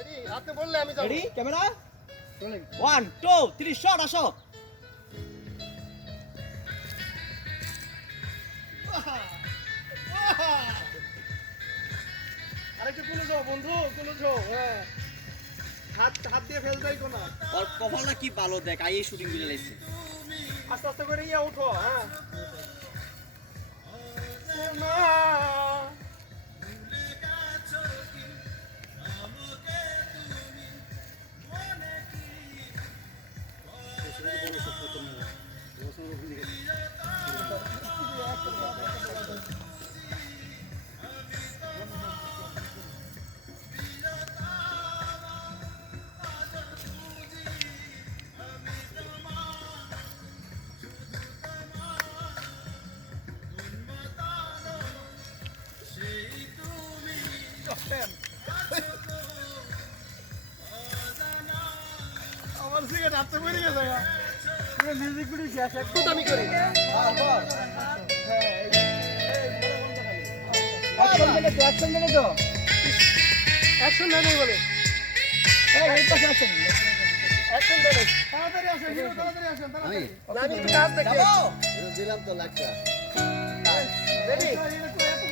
ready আপনি বললে আমি যাব রেডি ক্যামেরা রোলিং 1 2 3 শট আসো আরেকটু কোলে যাও বন্ধু কোলে যাও হ্যাঁ হাত হাত দিয়ে ফেল যাই কোনা ওর কপালটা কি ভালো দেখ আইয়ে শুটিং করে লাইছে আস্তে আস্তে করে ইয়া উঠো হ্যাঁ মা আমার সিগারেট হাতে পড়ে গেছে পুরো মিউজিক ভিডিও শেষ একটু আমি করি অ্যাকশন দেবে তো অ্যাকশন নেই বলে এই পাশে অ্যাকশন অ্যাকশন দেন তাড়াতাড়ি আসেন হিরো তাড়াতাড়ি আসেন তাড়াতাড়ি আমি একটু কাজ দেখি দিলাম তো লাগটা রেডি